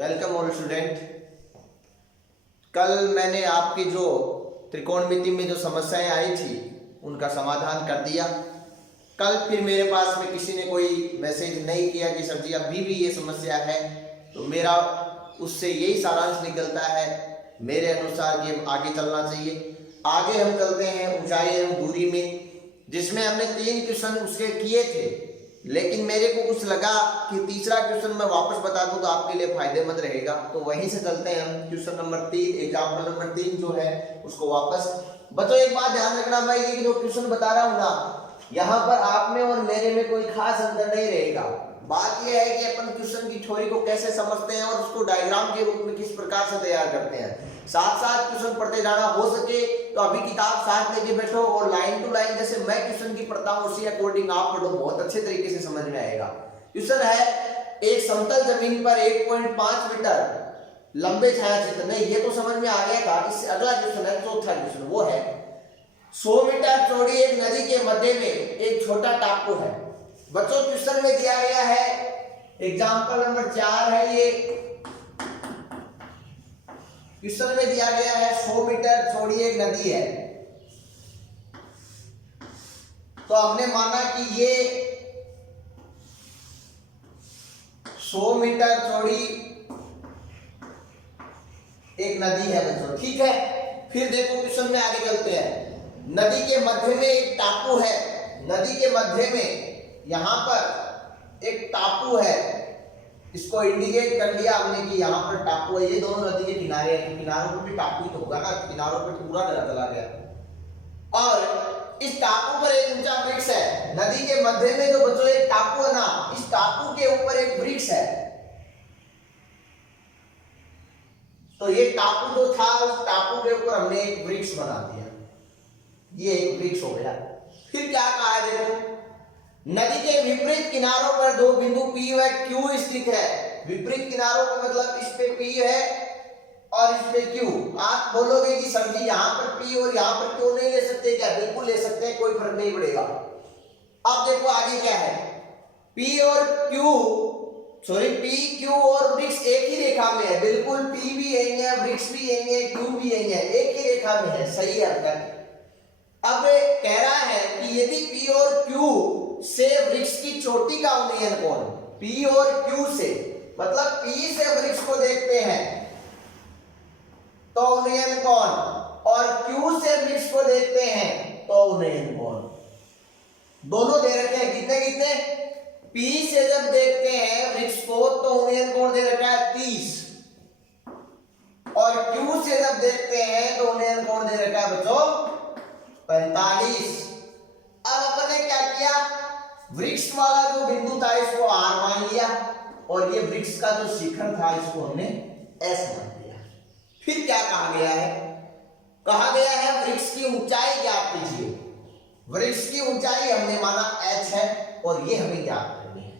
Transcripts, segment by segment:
Welcome all student. कल मैंने आपकी जो त्रिकोणमिति में जो समस्याएं आई थी उनका समाधान कर दिया। कल फिर मेरे पास में किसी ने कोई मैसेज नहीं किया कि सर जी अभी भी ये समस्या है, तो मेरा उससे यही सारांश निकलता है मेरे अनुसार कि आगे चलना चाहिए। आगे हम चलते हैं ऊंचाई एवं दूरी में, जिसमें हमने 3 क्वेश्चन उसके किए थे, लेकिन मेरे को कुछ लगा कि तीसरा क्वेश्चन मैं वापस बता दूं तो आपके लिए फायदेमंद रहेगा। तो वहीं से चलते हैं हम क्वेश्चन नंबर 3, एग्जाम्पल नंबर 3 जो है उसको वापस। बच्चों एक बात ध्यान रखना भाई, कि जो क्वेश्चन बता रहा हूं ना, यहाँ पर आप में और मेरे में कोई खास अंतर नहीं रहेगा। बात यह है कि अपन क्वेश्चन की थ्योरी को कैसे समझते हैं और उसको डायग्राम के रूप में किस प्रकार से तैयार करते हैं। साथ साथ क्वेश्चन पढ़ते जाना, हो सके तो अभी किताब साथ लेके बैठो और लाइन टू लाइन जैसे मैं क्वेश्चन की पढ़ता हूं उसी अकॉर्डिंग आप पढ़ो, बहुत अच्छे तरीके से समझ में आएगा। क्वेश्चन है एक समतल जमीन पर 1.5 मीटर लंबे छायाचित्र में, ये तो समझ में आ गया था। इससे अगला क्वेश्चन है चौथा क्वेश्चन, वो है 100 मीटर चौड़ी एक नदी के मध्य में एक छोटा टापू है। बच्चों क्वेश्चन में दिया गया है, एग्जाम्पल नंबर 4 है ये। क्वेश्चन में दिया गया है 100 मीटर चौड़ी एक नदी है, तो हमने माना कि ये 100 मीटर चौड़ी एक नदी है बच्चों, ठीक है। फिर देखो क्वेश्चन में आगे चलते हैं। नदी के मध्य में एक टापू है, नदी के मध्य में यहां पर एक टापू है, इसको इंडिकेट कर लिया हमने कि यहाँ पर टापू है। ये दोनों नदी के किनारे हैं, किनारों पर भी टापू ही तो होगा ना, किनारों पर पूरा चला गया। और इस टापू पर एक ऊंचा वृक्ष है। नदी के मध्य में जो बच्चों एक टापू है ना, इस टापू के ऊपर एक वृक्ष है। तो ये टापू जो था, उस टापू के ऊपर हमने एक वृक्ष बना दिया, ये एक वृक्ष हो गया। फिर क्या कहा है देखो, नदी के विपरीत किनारों पर 2 बिंदु P व Q स्थित है। विपरीत किनारों का मतलब इस पे P है और इस पे Q। आप बोलोगे कि सर जी यहाँ पर P और यहाँ पर Q नहीं ले सकते क्या? बिल्कुल ले सकते हैं, कोई फर्क नहीं पड़ेगा। अब देखो आगे क्या है, P और Q, P, Q और वृक्ष एक ही रेखा में है। बिल्कुल P भी यही है, वृक्ष भी यही है, Q भी यही है, एक ही रेखा में है, सही है। अब कह रहा है कि यदि P और Q से वृक्ष की चोटी का उन्नयन कोण, P और Q से, मतलब P से वृक्ष को देखते हैं तो उन्नयन कोण, और Q से वृक्ष को देखते हैं तो उन्नयन कोण, दोनों दे रखे हैं। कितने कितने? P से जब देखते हैं वृक्ष को तो उन्नयन कोण दे रखा है 30, और Q से जब देखते हैं तो उन्नयन कोण दे रखा है बच्चों 45। अब अपन ने क्या किया, वृक्ष वाला जो बिंदु था इसको R मान लिया, और ये वृक्ष का जो शिखर था इसको हमने S मान लिया। फिर क्या कहा गया है, कहा गया है वृक्ष की ऊंचाई ज्ञात कीजिए। वृक्ष की ऊंचाई हमने माना h है और ये हमें ज्ञात करनी है।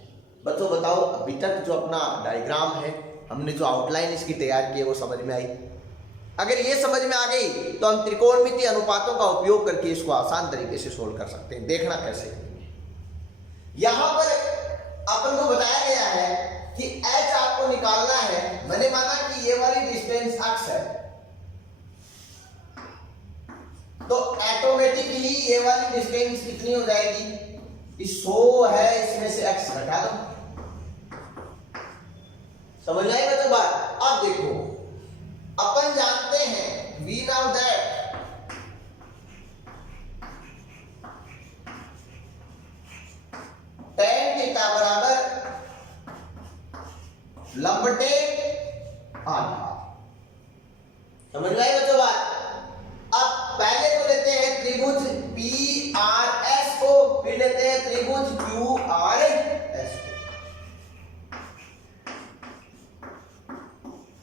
बच्चों बताओ अभी तक जो अपना डायग्राम है, हमने जो आउटलाइन इसकी तैयार की है वो समझ में आई? अगर ये समझ में आ गई तो हम त्रिकोणमिति अनुपातों का उपयोग करके इसको आसान तरीके से सोल्व कर सकते हैं। देखना कैसे, यहां पर अपन को बताया गया है कि h आपको निकालना है। मैंने माना कि ये वाली डिस्टेंस x है, तो ऑटोमेटिकली ये वाली डिस्टेंस कितनी हो जाएगी, 100 है, इसमें से x घटा दो। समझ में आई बच्चों बात? अब देखो अपन जानते हैं we now that tan theta बराबर लंबटे आधार। समझ में आई बच्चों बात? अब पहले तो लेते हैं त्रिभुज PRS को, फिर लेते हैं त्रिभुज QRS को।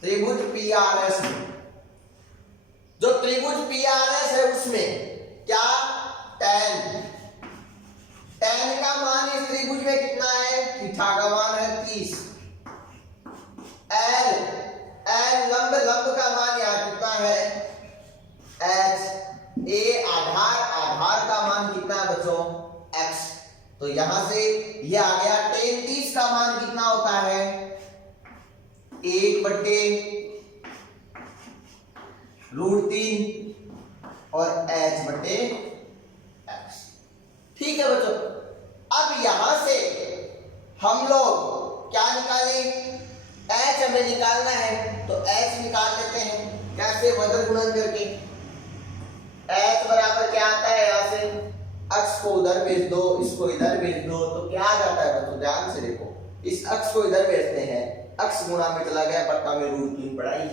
त्रिभुज PRS में, जो त्रिभुज PRS है उसमें क्या, tan का मान इस त्रिभुज में कितना है, थीटा का मान है 30। लंब का मान यहाँ कितना है, h। a आधार का मान कितना है बच्चों, x। तो यहां से ये आ गया tan 30 का मान कितना होता है, 1/√3 और h/x। ठीक है बच्चों, अब यहां से हम लोग क्या निकालें, h हमें निकालना है, तो h निकाल लेते हैं। कैसे? बदल गुणन करके। h बराबर क्या आता है, यहां से अक्ष को उधर भेज दो, इसको इधर भेज दो, तो क्या आ जाता है बच्चों, ध्यान से देखो। इस अक्ष को इधर भेजते हैं, अक्ष गुणा में चला गया, पट्टा में √3 पढ़ाई।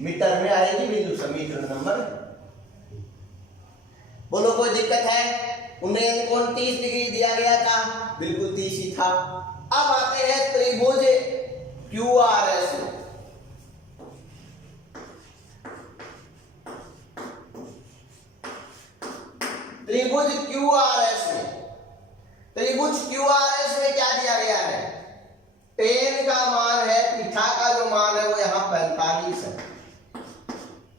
मीटर में आएगी बिंदु समीकरण नंबर। बोलो कोई दिक्कत है? उन्हें कोण 30 डिग्री दिया गया था, बिल्कुल 30 ही था। अब आते हैं त्रिभुज QRS में। त्रिभुज QRS में क्या दिया गया है? tan का मान है, थीटा का जो मान है वो यहाँ 45 है,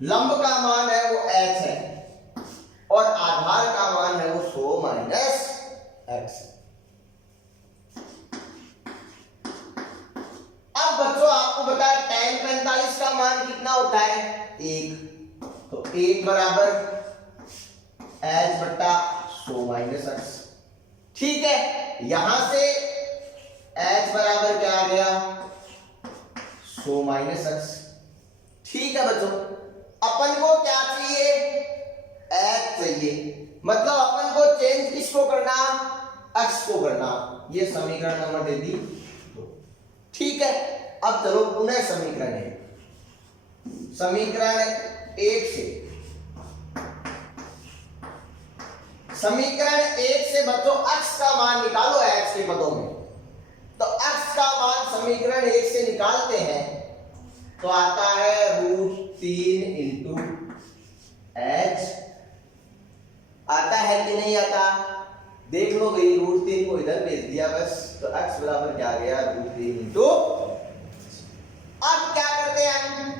लंब का मान है वो h है, और आधार का मान है वो 100 - x। अब बच्चों आपको बताया tan 45 का मान कितना होता है? 1, तो 1 बराबर h/100 - x। ठीक है, यहां से h बराबर क्या आ गया? 100 - x। ठीक है बच्चों, अपन को क्या चाहिए? h चाहिए, मतलब अपन को चेंज किसको करना? x को करना। ये समीकरण नंबर दे दी 2। ठीक है, अब चलो पुनः समीकरण 1। समीकरण 1 से बच्चों अक्ष का मान निकालो x के पदों में। तो अक्ष का मान समीकरण 1 से निकालते हैं तो आता है √3 × h। आता है कि नहीं आता? देख लो भाई, √3 को इधर भेज दिया बस, तो x बराबर क्या आ गया? √3 × अब क्या करते हैं हम?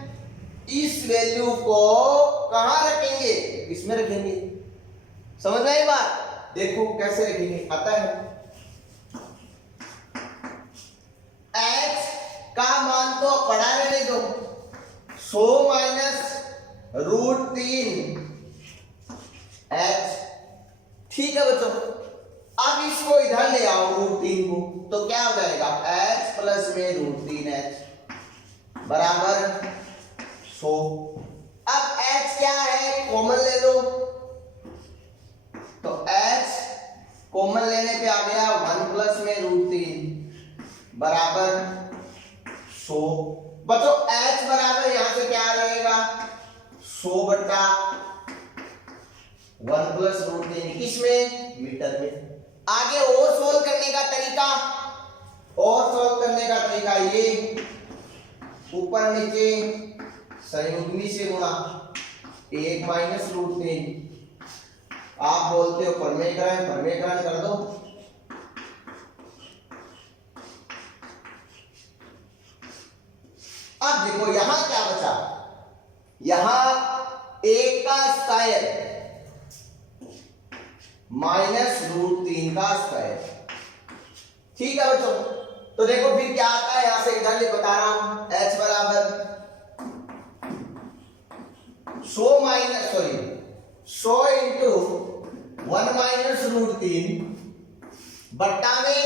इस वैल्यू को कहां रखेंगे? इसमें रखेंगे। समझ में आई बात? देखो कैसे रखेंगे, आता है h का मान तो पढ़ा रहने दो, 100 - √3 h। ठीक है बच्चों, अब इसको इधर ले आओ √3 को, तो क्या हो जाएगा? h प्लस में √3 h बराबर 100। अब h क्या है? कॉमन ले लो, तो h कॉमन लेने पे आ गया 1 प्लस में √3 बराबर 100। बच्चों h बराबर यहां से क्या रहेगा? 100/1 प्लस √3, किसमें? मीटर में। आगे और सोल्व करने का तरीका, ये ऊपर नीचे संयुग्मी से गुणा, 1 - √3। आप बोलते हो परमेकरण कर दो। अब देखो यहां क्या बचा? यहां 1 का स्क्वायर -√3 का स्क्वायर। ठीक है बच्चों, तो देखो फिर क्या आता है, यहां से इधर ले बता रहा हूं। h बराबर 100 × 1 - √3 बट्टा में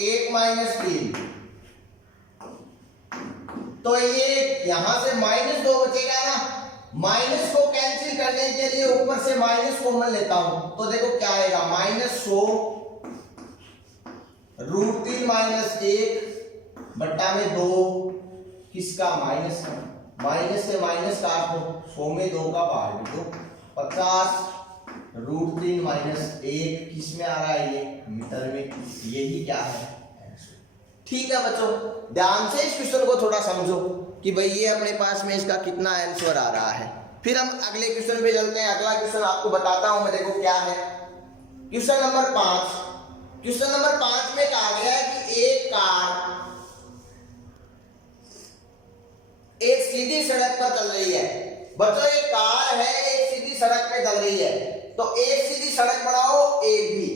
1 - 3। तो ये यहां से -2 बचेगा ना, माइनस को कैंसिल करने के लिए ऊपर से माइनस कॉमन लेता हूं, तो देखो क्या आएगा? -100 √3 - 1 बट्टा में 2, किसका? माइनस का। माइनस से माइनस काट दो, 100 में 2 का पार्ट दो, 50 √3 - 1 किस में आ रहा है? ये मीटर में। यही क्या है? ठीक है बच्चों, ध्यान से इस क्वेश्चन को थोड़ा समझो कि भाई ये अपने पास में इसका कितना आंसर आ रहा है। फिर हम अगले क्वेश्चन पे चलते हैं। अगला क्वेश्चन आपको बताता हूं मैं, देखो क्या है। Question number 5। क्वेश्चन नंबर 5 में कहा गया है कि एक कार एक सीधी सड़क पर चल रही है। बच्चों एक कार है, एक सीधी सड़क पे चल रही है, तो एक सीधी सड़क बनाओ, एक भी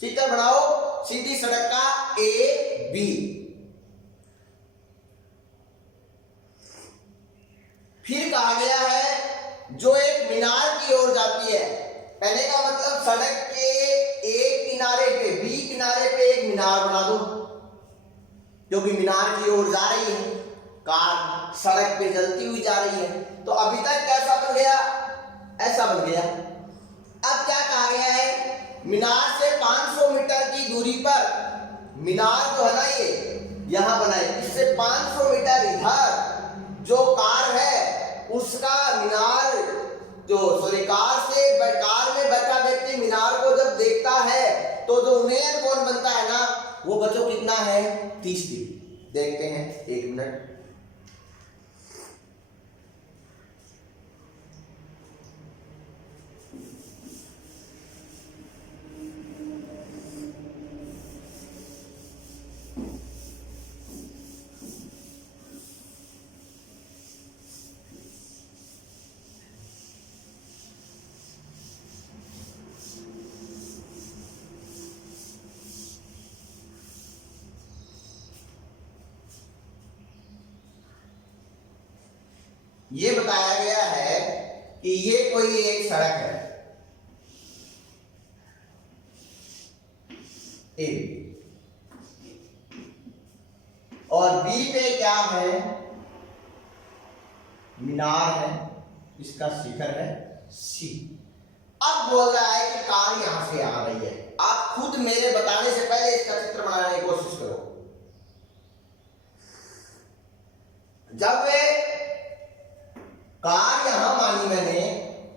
चित्र बनाओ सीधी सड़क का ए बी। फिर कहा गया है जो एक मीनार की ओर जाती है, कहने का मतलब सड़क के एक किनारे पे, बी किनारे पे एक मीनार बना दो, क्योंकि मीनार की ओर जा रही है कार, सड़क पे चलती हुई जा रही है। तो अभी तक कैसा बन गया, ऐसा बन गया। अब क्या कहा गया है, मीनार से 500 मीटर की दूरी पर, मीनार जो है ना ये यहां बनाए, इससे 500 मीटर इधर जो कार है उसका मीनार जो कार में बैठा व्यक्ति मीनार को जब देखता है तो जो उन्नयन कोण बनता है ना वो बच्चों कितना है, 30 डिग्री। देखते हैं, एक मिनट। ये बताया गया है कि ये कोई एक सड़क है ए, और बी पे क्या है, मीनार है, इसका शिखर है सी। अब बोल रहा है कि कार यहां से आ रही है। आप खुद मेरे बताने से पहले इसका चित्र बनाने की कोशिश करो। जब वे कार यहां मानी मैंने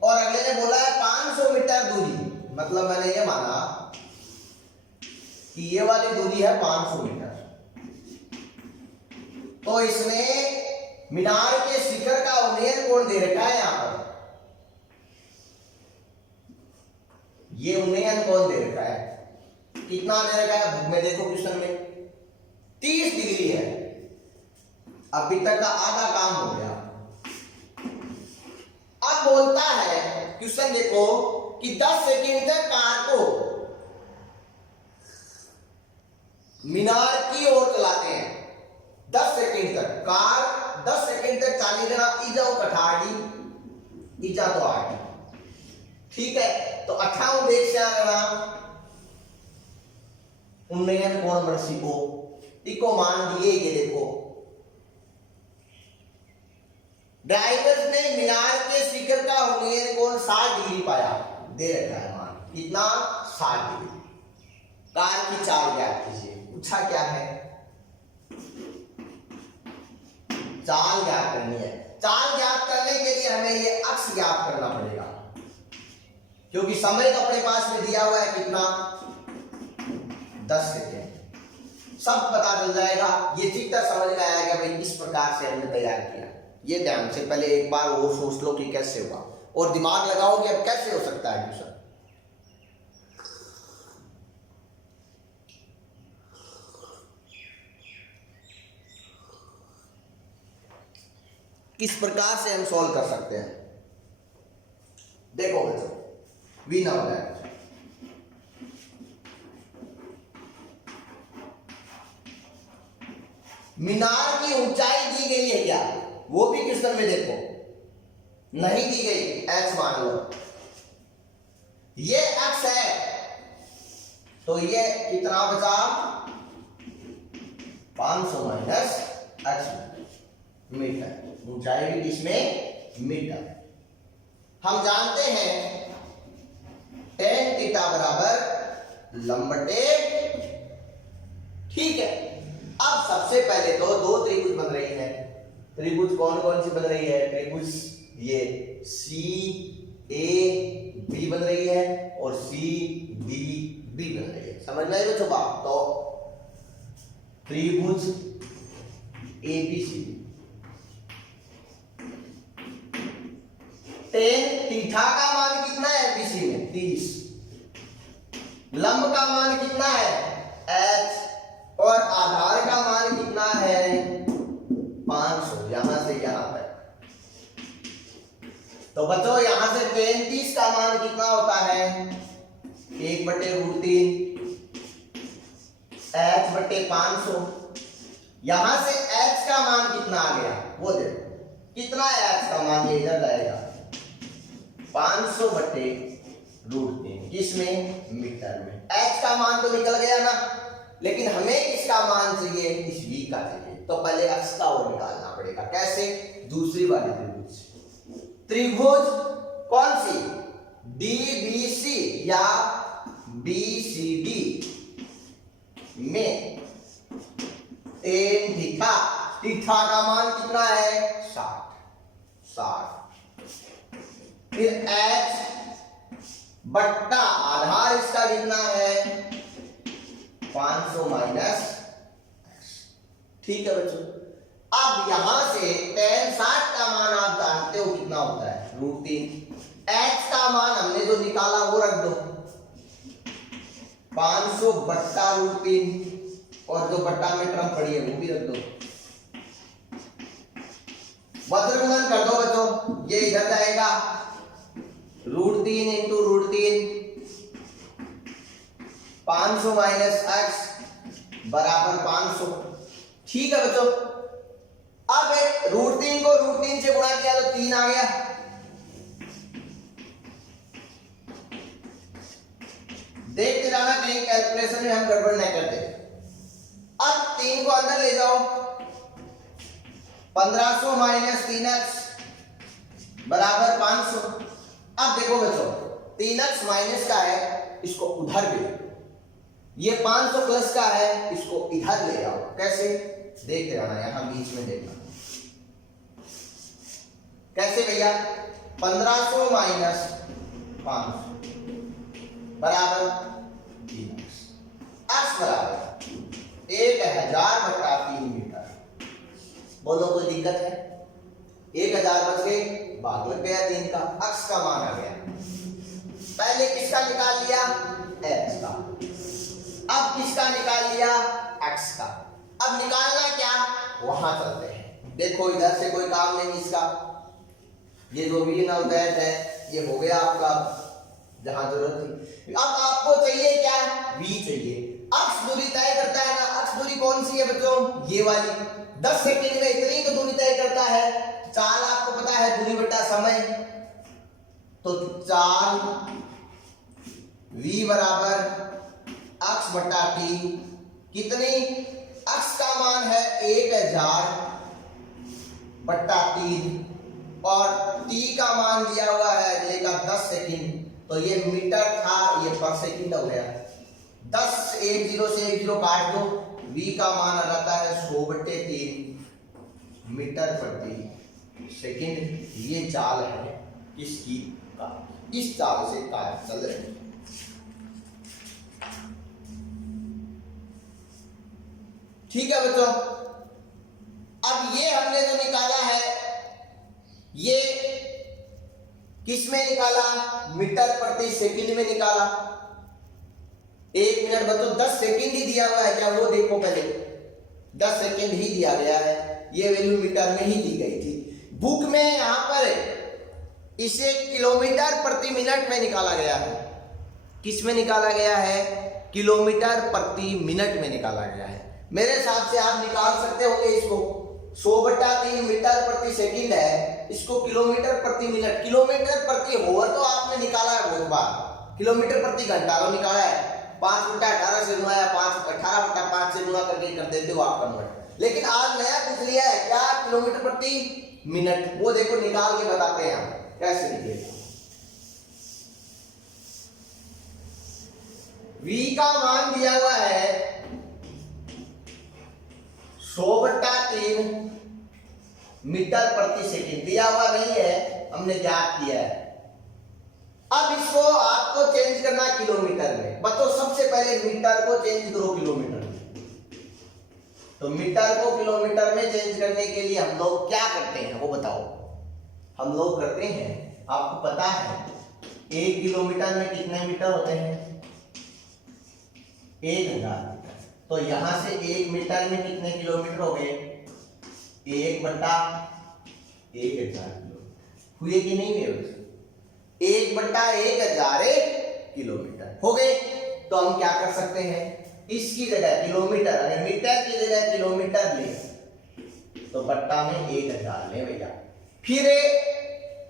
और अगले ने बोला है 500 मीटर दूरी, मतलब मैंने ये माना कि ये वाली दूरी है 500 मीटर। तो इसने मीनार के शिखर का उन्नयन कोण दे रखा है, यहां पर ये उन्नयन कोण दे रखा है, कितना दे रखा है बुक में देखो क्वेश्चन में, 30 डिग्री है। अभी तक का आधा काम हो गया। अब बोलता है क्वेश्चन देखो कि 10 सेकंड तक कार को मीनार की ओर चलाते हैं। 10 सेकंड तक कार 10 सेकंड तक चाली देना, इजाओ कठाड़ी इजा तो आगे, ठीक है। तो 58 देश से आना उन्नयन कोण वर्षी को इको मान दिए। ये देखो ड्राइवर्स ने मीनार के शिखर का उन्नयन कोण 60 डिग्री पाया, दे रखा है मान कितना, 60 डिग्री। कार की चाल ज्ञात कीजिए। पूछा क्या है, चाल ज्ञात करनी है। चाल ज्ञात करने के लिए हमें ये अक्ष ज्ञात करना पड़ेगा, क्योंकि समय तो अपने पास में दिया हुआ है कितना, 10 सेकेंड। सब पता चल जाएगा। ये ठीक तक समझ में आएगा भाई इस प्रकार से हमने तैयार किया। ये ध्यान से पहले एक बार वो सोच लो कि कैसे होगा, और दिमाग लगाओ कि अब कैसे हो सकता है क्वेश्चन। किस प्रकार से हम सॉल्व कर सकते हैं, देखो बच्चों। वी नाउ दैट मीनार की ऊंचाई दी गई है क्या, वो भी क्वेश्चन में देखो, नहीं दी गई, एच मान लो। ये एक्स है तो ये कितना बचा, 500 माइनस एक्स मीटर। ऊंचाई भी इसमें मीटर। हम जानते हैं tan थीटा बराबर लंबटे, ठीक है। अब सबसे पहले तो दो त्रिभुज बन रही है। त्रिभुज कौन कौन सी बन रही है, त्रिभुज ये सी ए बी बन रही है और सी डी बी बन रही है। समझ में आई बच्चों बात। तो त्रिभुज A B C, tan theta का मान कितना है एबीसी में, 30। लंब का मान कितना है h, और आधार का मान कितना है 500, यहां से यहां तक। तो बच्चों यहां से 35 का मान कितना होता है, 1/√3 h बटे 500। यहां से h का मान कितना आ गया वो देखो, कितना h का मान ये इधर जाएगा 500 बटे √3। किसमें? मीटर में। h का मान तो निकल गया ना, लेकिन हमें किसका मान चाहिए? इस v का चाहिए। तो पहले x का और निकालना पड़ेगा। कैसे? दूसरी वाली त्रिभुज से। त्रिभुज कौन सी? DBC या BCD में tan थीटा, थीटा का मान कितना है? 60। फिर h बट्टा आधार इसका कितना है? 500 माइनस x। ठीक है बच्चों। अब यहां से tan 60 का मान आप जानते हो कितना होता है? √3। h का मान हमने जो निकाला वो रख दो, 500 बट्टा √3, और जो बट्टा में टर्म पड़ी है वो भी रख दो। वज्रगुणन कर दो बच्चों, ये इधर जाएगा √3 इंटू √3, 500 माइनस x बराबर 500। ठीक है बच्चों। अब √3 को √3 से गुणा किया तो 3 आ गया। देखते जाना कहीं कैलकुलेशन में हम गड़बड़ नहीं करते। अब 3 को अंदर ले जाओ, 1500 माइनस 3x बराबर 500। अब देखो बच्चों, 3x माइनस का है, इसको उधर ले, ये 500 प्लस का है, इसको इधर ले आओ। कैसे? देखते रहना, यहां बीच में देखना। कैसे भैया? 1500 माइनस 500 बराबर 3x, x बराबर 1000 बटा 3 मीटर। बोलो कोई दिक्कत है? 1000 बच गए, भाग लग गया 3 का, x का मान आ गया। पहले किसका निकाल लिया? x का। अब किसका निकाल लिया? x का। अब निकालना क्या? वहां चलते हैं। देखो इधर से कोई काम नहीं इसका, ये जो भी नल दैट है ये हो गया आपका जहां जरूरत थी। अब आपको चाहिए क्या? v चाहिए। अक्ष दूरी तय करता है ना। अक्ष दूरी कौन सी है बच्चों? ये वाली। 10 सेकंड में इतनी तो दूरी तय करता है। चाल आपको पता है, दूरी बटा समय, तो चाल v बराबर अक्ष बटा t। कितनी? अक्ष का मान है 1000 बटा 3, और t का मान दिया हुआ है अगले का 10 सेकंड। तो ये मीटर था, ये पर सेकंड हो गया। 10 एक 0 से 1 0 काट दो, v का मान आ जाता है 100 बटे 3 मीटर प्रति सेकंड। ये चाल है किसकी? का। इस चाल से कार्य चल रहे हैं। ठीक है बच्चों। अब ये हमने जो निकाला है, ये किस में निकाला? मीटर प्रति सेकंड में निकाला। 1 मिनट बच्चों 10 सेकंड ही दिया हुआ है क्या? वो देखो पहले, 10 सेकंड ही दिया गया है। ये वैल्यू मीटर में ही दी गई थी। बुक में यहां पर इसे किलोमीटर प्रति मिनट में निकाला गया है। किस में निकाला गया है? किलोमीटर प्रति मिनट में निकाला गया है। मेरे हिसाब से आप निकाल सकते होंगे इसको। 100 बटा 3 मीटर प्रति सेकंड है, इसको किलोमीटर प्रति मिनट, किलोमीटर प्रति होवर तो आपने निकाला है बहुत बार, किलोमीटर प्रति घंटा तो निकाला है। 5 बटा 18 से गुणा या 18 बटा 5 से गुणा करके कर देते हो आप कन्वर्ट। लेकिन आज नया पूछ लिया है क्या? किलोमीटर प्रति मिनट। वो देखो निकाल के बताते हैं हम कैसे निकलेगा। v का मान दिया हुआ है 100 बटा 3 मीटर प्रति सेकंड, दिया हुआ नहीं है, हमने ज्ञात किया है। अब इसको आपको चेंज करना किलोमीटर में। बच्चों सबसे पहले मीटर को चेंज करो किलोमीटर में। तो मीटर को किलोमीटर में चेंज करने के लिए हम लोग क्या करते हैं वो बताओ? हम लोग करते हैं, आपको पता है 1 किलोमीटर में कितने मीटर होते हैं? 1000 मीटर। तो यहां से 1 मीटर में कितने किलोमीटर हो गए? 1 बटा 1000 किलोमीटर हुए कि नहीं हुए? 1 बटा 1000 किलोमीटर हो गए। तो हम क्या कर सकते हैं? इसकी जगह किलोमीटर, अगर मीटर की जगह किलोमीटर ले तो बट्टा में 1000 ले भैया। फिर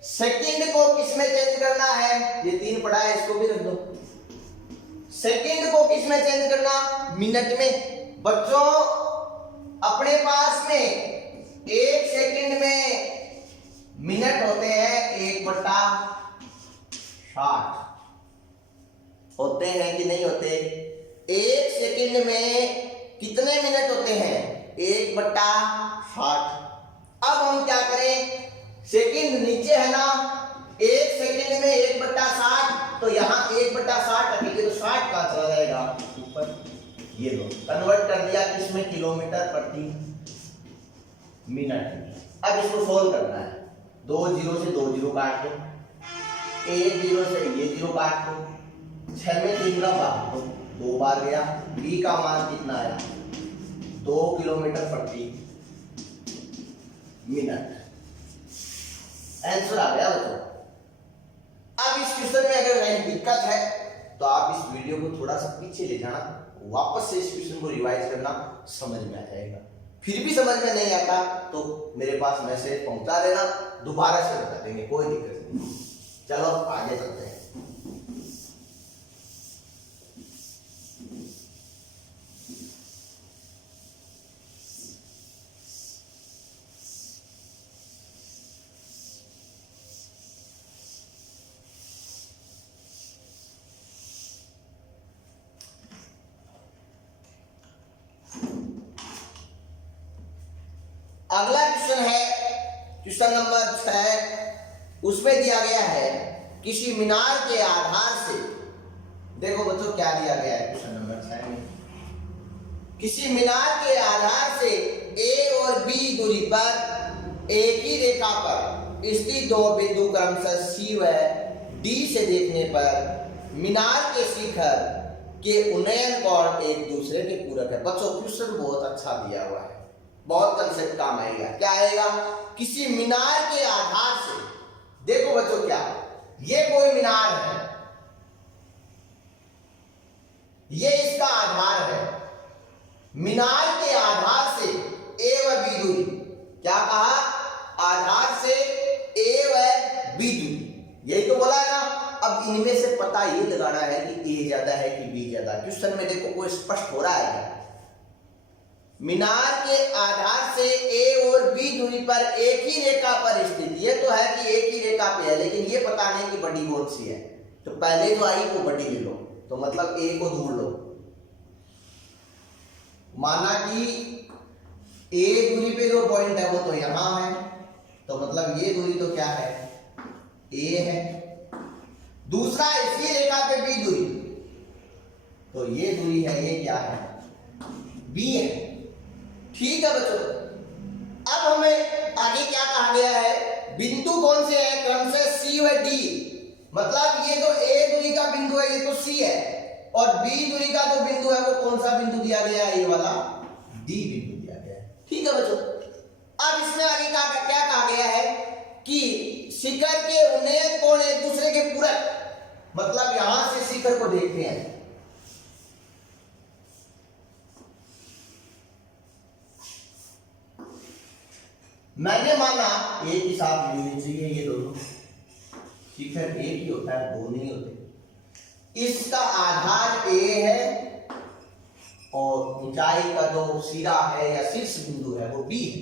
सेकंड को किस में चेंज करना है, ये 3 पड़ा है, इसको भी रख दो। सेकंड को किस में चेंज करना, मिनट में। बच्चों अपने पास में 1 सेकंड में मिनट होते हैं 1/60 होते हैं कि नहीं होते? 1 सेकंड में कितने मिनट होते हैं? 1/60। अब हम क्या करें, सेकंड नीचे है ना, 1 सेकंड में 1/60, तो यहाँ 1/60 रखेंगे तो 60 कहाँ चला जाएगा ऊपर। ये लो कन्वर्ट कर दिया किसमें, किलोमीटर प्रति मिनट। अब इसको सोल्व करना है। 2 0 से 2 0 काट दो, 1 0 से ये 0 काट दो, 6 में 3 का भाग दो, 2 बार गया। b का मान कितना आया, 2 किलोमीटर प्रति मिनट। आंसर आ गया बच्चों। अब इस क्वेश्चन में अगर कहीं दिक्कत है तो आप इस वीडियो को थोड़ा सा पीछे ले जाना, वापस से इस क्वेश्चन को रिवाइज करना, समझ में आ जाएगा। फिर भी समझ में नहीं आता तो मेरे पास मैसेज पहुंचा देना, दोबारा से बता देंगे, कोई दिक्कत नहीं। चलो आगे चलते हैं। अगला क्वेश्चन है क्वेश्चन नंबर 6। उसमें दिया गया है किसी मीनार के आधार से, देखो बच्चों क्या दिया गया है क्वेश्चन नंबर 6 में, किसी मीनार के आधार से A और B दूरी पर एक ही रेखा पर स्थित 2 बिंदु क्रमशः C व D से देखने पर मीनार के शिखर के उन्नयन कोण एक दूसरे के पूरक है। बच्चों क्वेश्चन बहुत अच्छा दिया हुआ है, बहुत कंसेप्ट काम आएगा। क्या आएगा, किसी मीनार के आधार से, देखो बच्चों क्या, ये कोई मीनार है, ये इसका आधार है। मीनार के आधार से A व B दूरी, क्या कहा, आधार से A व B दूरी, यही तो बोला है ना। अब इनमें से पता ये लगाना है कि A ज्यादा है कि B ज्यादा। क्वेश्चन में देखो कोई स्पष्ट हो रहा है क्या, मीनार के आधार से A और B दूरी पर एक ही रेखा पर स्थित, ये तो है कि एक ही रेखा पे है, लेकिन ये पता नहीं कि बड़ी कौन सी है। तो पहले जो आई वो बड़ी ले लो, तो मतलब A को ढूंढ लो। माना कि A दूरी पे जो पॉइंट है वो तो यहां है, तो मतलब ये दूरी तो क्या है, A है। दूसरा इसी रेखा पे B दूरी, तो ये दूरी है, ये क्या है, B है। ठीक है बच्चों, अब हमें आगे क्या कहा गया है, बिंदु कौन से है, क्रमशः C व D, मतलब ये जो A दूरी का बिंदु है ये तो C है, और B दूरी का जो बिंदु है वो कौन सा बिंदु दिया गया है, ये वाला D बिंदु दिया गया है। ठीक है बच्चों, अब इसमें आगे क्या कहा गया है कि शिखर के उन्नयन कोण एक दूसरे के पूरक, मतलब यहां से शिखर को देखते हैं, मैंने माना एक ही साथ लेने चाहिए, ये दोनों शिखर एक ही होता है, दो नहीं होते। इसका आधार A है और ऊंचाई का जो सिरा है या शीर्ष बिंदु है वो B है।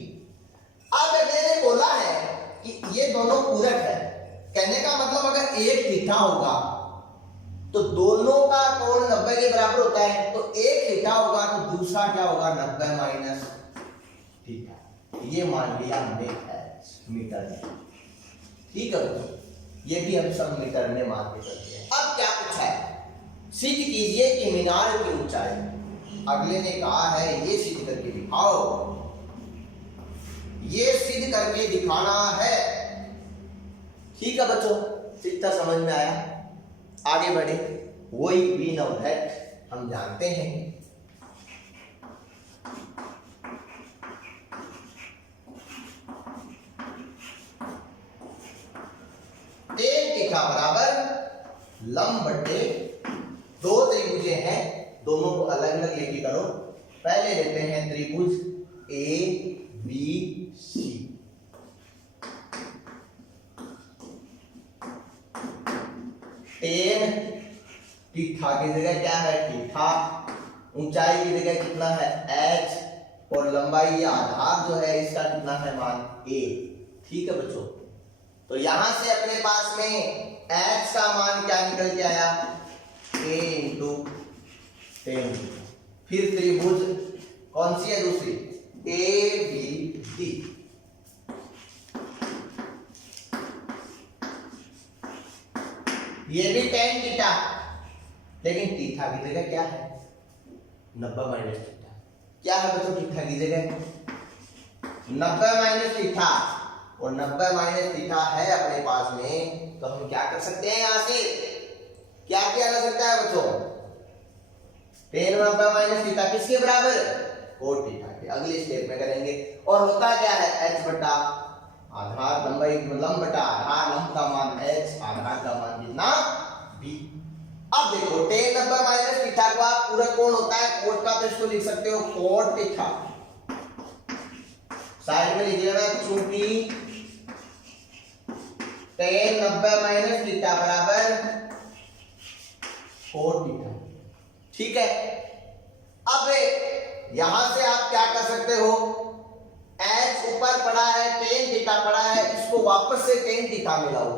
अब मैंने बोला है कि ये दोनों पूरक है, कहने का मतलब अगर एक थीटा होगा तो दोनों का कोण 90 के बराबर होता है, तो एक थीटा होगा तो दूसरा क्या होगा, 90 माइनस थीटा। ये मान लिया हमने मीटर में। ठीक है, ये भी हम सब मीटर में मान के चलते हैं। अब क्या पूछा है, सिद्ध कीजिए कि मीनार की ऊंचाई, अगले ने कहा है ये सिद्ध करके दिखाओ, ये सिद्ध करके दिखाना है। ठीक है बच्चों, इतना समझ में आया, आगे बढ़े। वही वी नो दैट, हम जानते हैं एक रेखा बराबर लंब बटे दो त्रिभुजें हैं दोनों को अलग अलग लेके करो। पहले लेते हैं त्रिभुज A B C. Tan theta की जगह क्या है थीटा, ऊंचाई की जगह कितना है h, और लंबाई या आधार जो है इसका कितना है मान a। ठीक है बच्चों, तो यहां से अपने पास में h का मान क्या निकल के आया a इंटू 10। फिर त्रिभुज कौन सी है दूसरी ए बी डी, ये भी tan थीटा, लेकिन थीटा की जगह क्या है 90 माइनस थीटा। क्या है बच्चों थीटा की जगह 90 माइनस थीटा, और 90 माइनस थीटा है अपने पास में, तो हम क्या कर सकते हैं यहां से क्या किया जा सकता है बच्चों tan 90 माइनस थीटा किसके बराबर cot थीटा के। अगले स्टेप में करेंगे, और होता क्या है h बटा आधार लंबाई लंब बटा आधार, लंब का मान h, आधार का मान कितना b। अब देखो tan 90 माइनस थीटा का पूरा कोण होता है कोट का, तो इसको लिख सकते हो cot थीटा। साइड में लिख लेना चूंकि tan 90 माइनस थीटा बराबर cot थीटा। ठीक है, अब यहां से आप क्या कर सकते हो h ऊपर पड़ा है tan थीटा पड़ा है, इसको वापस से tan थीटा मिलाओ।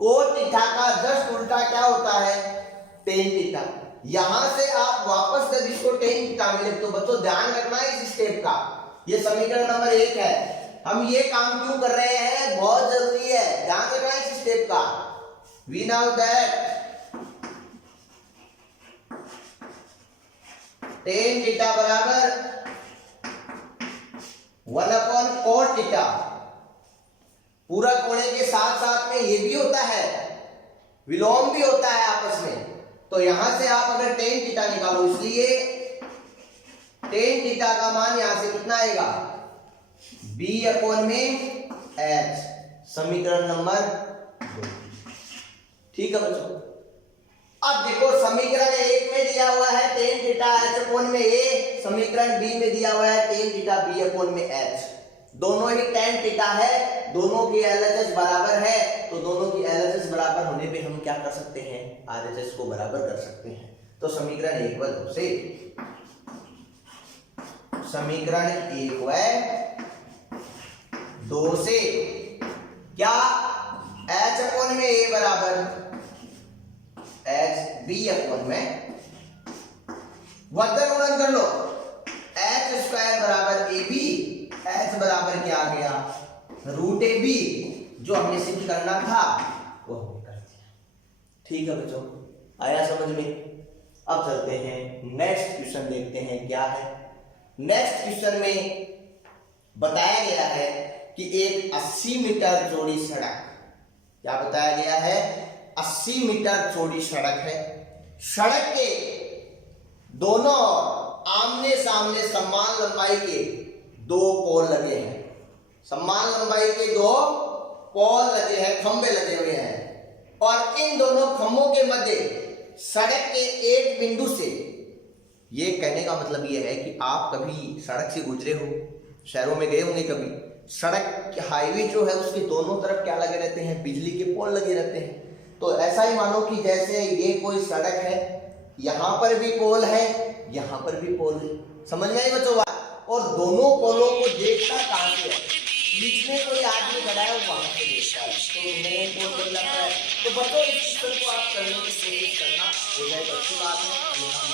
cot थीटा का जस्ट उल्टा क्या होता है tan थीटा। यहां से आप वापस जब इसको tan थीटा मिले, तो बच्चों ध्यान रखना है इस स्टेप का, ये समीकरण नंबर 1 है। हम ये काम क्यों कर रहे हैं बहुत जरूरी है, ध्यान रखना है इस स्टेप का। We now that tan theta बराबर 1/cot थीटा। पूरा कोणे के साथ साथ में ये भी होता है, विलोम भी होता है आपस में। तो यहां से आप अगर tan थीटा निकालो, इसलिए tan थीटा का मान यहां से कितना आएगा b/h, समीकरण नंबर 2। ठीक है बच्चों, अब देखो समीकरण 1 में दिया हुआ है tan थीटा h में a, समीकरण b में दिया हुआ है tan थीटा b में h। दोनों ही tan थीटा है, दोनों की LHS बराबर है, तो दोनों की LHS बराबर होने पे हम क्या कर सकते हैं RHS को बराबर कर सकते हैं। तो समीकरण 1 व 2 से, समीकरण 1 व 2 से क्या h में a बराबर h b में वर्धन गुणन कर लो, h स्क्वायर बराबर ab, h बराबर क्या आ गया √ab, जो हमने सिद्ध करना था वो हमने कर दिया। ठीक है बच्चों, आया समझ में। अब चलते हैं नेक्स्ट क्वेश्चन, देखते हैं क्या है। नेक्स्ट क्वेश्चन में बताया गया है कि एक 80 मीटर चौड़ी सड़क, क्या बताया गया है 80 मीटर चौड़ी सड़क है। सड़क के दोनों आमने सामने समान लंबाई के 2 पोल लगे हैं, समान लंबाई के 2 पोल लगे हैं, खंभे लगे हुए हैं, और इन दोनों खंभों के मध्य सड़क के एक बिंदु से, ये कहने का मतलब ये है कि आप कभी सड़क से गुजरे हो, शहरों में गए होंगे कभी, सड़क हाईवे जो है उसके दोनों तरफ क्या लगे रहते हैं बिजली के पोल लगे रहते हैं। तो ऐसा ही मानो कि जैसे ये कोई सड़क है, यहां पर भी पोल है, यहां पर भी पोल है, समझ में आई बच्चों बात। और दोनों पोलों को देखता कहां से है, बीच में कोई आदमी खड़ा है वहां से देखता है, तो मेन पोल बन जाता है। तो बच्चों इस क्वेश्चन को आप करने की कोशिश करना, हो जाए अच्छी बात है, हमें हम